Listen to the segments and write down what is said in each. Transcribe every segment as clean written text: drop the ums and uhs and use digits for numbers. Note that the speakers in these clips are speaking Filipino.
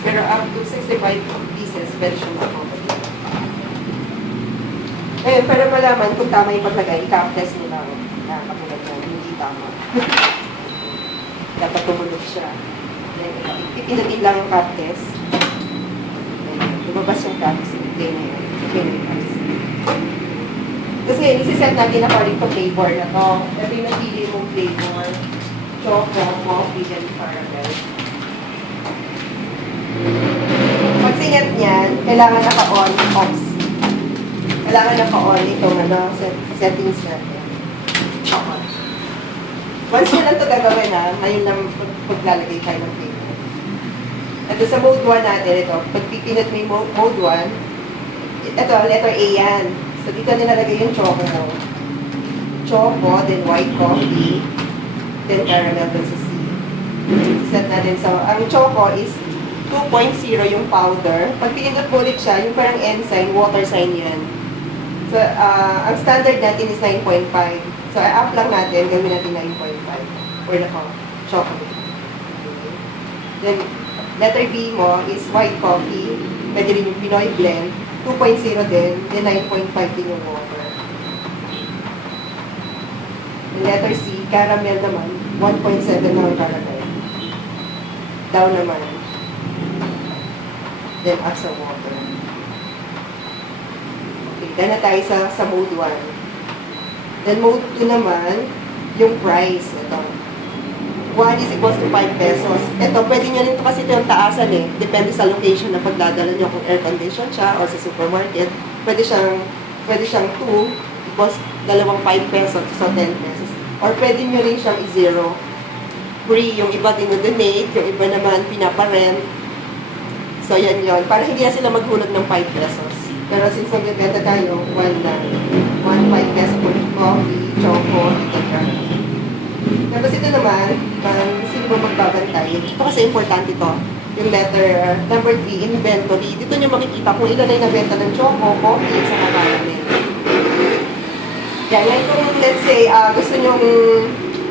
Pero up to 65 pieces, pwede siyang accommodate. Eh, pero malaman kung tama yung paglagay, i-test mo lang na katulad yan, hindi tama. Dapat tumulog siya. Then, ipinatin lang yung cap test. Lumabas yung cap test. Hindi na yun. Okay na yun. Kasi isi-set natin according to flavor na to. Ito yung napili mong flavor. Choco, coffee, and caramel. Pag sinet niyan, kailangan naka-on, off. Kailangan naka-on itong settings natin. On. Once nyo lang ito gagawin ngayon lang paglalagay tayo ng flavor. Ito sa mode 1 natin, ito, pag pipinat mo yung mode 1, ito, letter A yan. So, dito nilalagay yung choco mo. Choco, then white coffee, then caramel, then sa C. Set natin. So, ang choco is 2.0 yung powder. Pag pinindot mo ulit siya, yung parang N sign, water sign yan. So, ang standard natin is 9.5. So, i-up lang natin, gawin natin 9.5 for the chocolate. Okay. Then, letter B mo is white coffee. Pwede rin yung Pinoy blend. 2.0 din. Then, 9.5 din yung water. And letter C, caramel naman. 1.7 na ang caramel. Down naman. Then, up sa water. Okay, dahil na tayo sa mode 1. Then mode 2 naman, yung price. Ito. 1 is equals to 5 pesos. Ito, pwede nyo rin ito kasi ito yung taasan eh. Depende sa location na pagdadala nyo. Kung air condition siya or sa supermarket, pwede siyang 2 equals dalawang 5 pesos so 10 pesos. Or pwede nyo rin siyang i-0. Free, yung iba dinodonate, yung iba naman pinaparent. So yan yun. Para hindi na sila maghulog ng 5 pesos. Pero since magbibenta tayo, 1 lang. 1.5 peso for coffee, choco, etc. Tapos ito naman, sino ba magbabantay? Ito kasi importante to. Yung letter number 3, inventory. Dito nyo makikita kung ilan ay nabenta ng choco, coffee, at saka caramel. Yan kung let's say, gusto nyo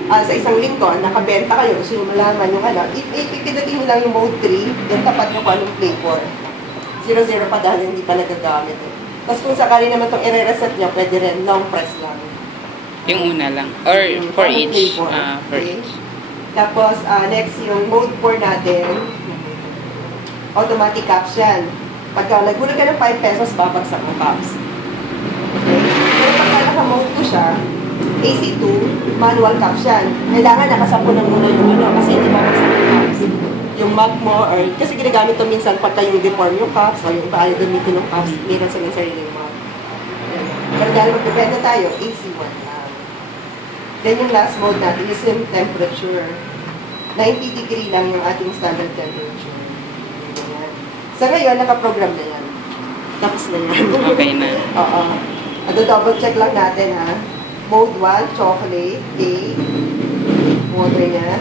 sa isang linggo, nakabenta kayo, gusto nyo malaman yung ipipindating nyo lang yung mode 3, yung tapat nyo kung anong flavor. 0-0 pa dahil hindi talaga gamit eh. Tapos kung sakali naman itong i-reset nyo, pwede rin long press lang. Yung una lang. Or for each. For okay. each. Tapos, next, yung mode 4 natin, automatic caps yan. Pagka nagulog ka ng 5 pesos, babagsak ang caps. Okay? Pero pagka naka-mode 2 siya, AC2, manual caps yan. Kailangan nakasampo ng muna yung kasi hindi babagsak ang caps. Yung mag mo, or kasi ginagamit ito minsan pagka yung deform yung cups, o yung iba ayaw gamitin yung cups, meron silang sariling mag. Pero dahil magdepende tayo, AC1 lang. Then yung last mode natin is yung temperature. 90 degree lang yung ating standard temperature. Ganyan. Sa ngayon, nakaprogram na yan. Tapos na yan. Okay na. Oo. Double check lang natin ha. Mode 1, chocolate, A, water niya,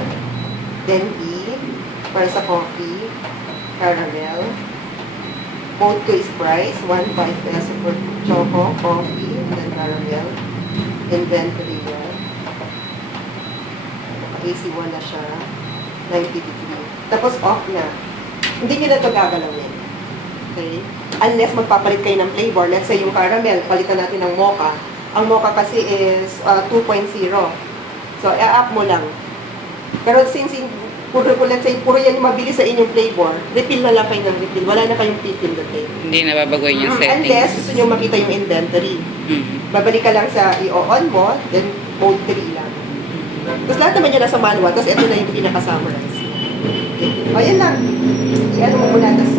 then B, para sa coffee, caramel. Mode 2 is price, 1.5 peso for choco, coffee, and then caramel. Inventory yan. AC1 na siya, 90 degree. Tapos off na. Hindi nyo na ito gagalawin. Okay? Unless magpapalit kayo ng flavor. Let's say yung caramel, palitan natin ng mocha. Ang mocha kasi is 2.0. So, i-up mo lang. Pero since let's say, puro yan yung mabili sa inyong flavor, refill na lang kayo ng refill. Wala na kayong refill na tayo. Hindi nababagoy yung settings. Unless gusto nyo makita yung inventory. Babalik ka lang sa i-on mo, then mode 3 lang. Tapos lahat naman yun nasa manual, tapos ito na yung pinaka-summarize. Okay. O, yan lang. I-ano mo muna, tapos